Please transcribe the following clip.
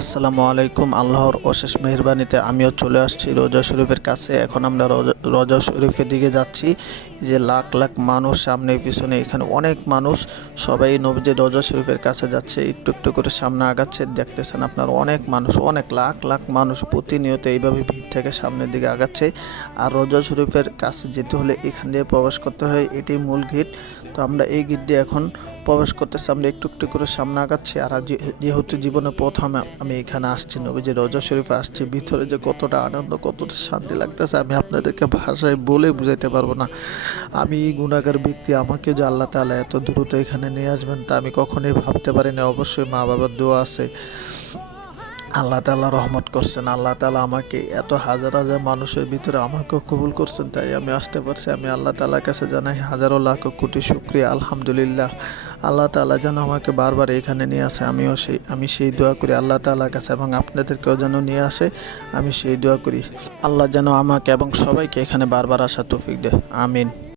আসসালামু আলাইকুম। আল্লাহর অশেষ মেহেরবানিতে আমিও চলে আসছি রোজা শরীফের কাছে। এখন আমরা রোজা শরীফের দিকে যাচ্ছি। এই যে লাখ লাখ মানুষ সামনে পিছনে, এখানে অনেক মানুষ, সবাই নবীজি রোজা শরীফের কাছে যাচ্ছে, একটু একটু করে সামনে আগাচ্ছে। দেখতেছেন আপনার অনেক মানুষ, অনেক লাখ লাখ মানুষ প্রতিনিয়ত এইভাবে ভিড় থেকে সামনের দিকে আগাচ্ছে। আর রোজা শরীফের কাছে যেতে হলে এখান দিয়ে প্রবেশ করতে হয়, এটাই মূল গেট। তো আমরা এই গেট দিয়ে এখন প্রবেশ করতেছি, আমরা একটু একটু করে সামনে আগাচ্ছি। আর যেহেতু জীবনে প্রথম আমি এখানে আসছি, নবীজি রওজা শরীফে আসছি, ভিতরে যে কতটা আনন্দ, কতটা শান্তি লাগতেছে আমি আপনাদেরকে ভাষায় বলে বুঝাইতে পারবো না। আমি গুণাগার ব্যক্তি, আমাকে যে আল্লাহ তাআলা এত দ্রুত এখানে নিয়ে আসবেন তা আমি কখনোই ভাবতে পারিনি। অবশ্যই মা বাবার দোয়া আছে, আল্লাহ তাআলা রহমত করছেন, আল্লাহ তাআলা আমাকে এত হাজার হাজার মানুষের ভিতরে আমাকেও কবুল করছেন, তাই আমি আসতে পারছি। আমি আল্লাহ তাআলার কাছে জানাই হাজারো লাখ কোটি শুকরিয়া, আলহামদুলিল্লাহ। আল্লাহ তাআলা যেন আমাকে বারবার এখানে নিয়ে আসে, আমি সেই দোয়া করি আল্লাহ তাআলার কাছে, এবং আপনাদেরকেও যেন নিয়ে আসে, আমি সেই দোয়া করি। আল্লাহ যেন আমাকে এবং সবাইকে এখানে বারবার আসার তৌফিক দেয়, আমিন।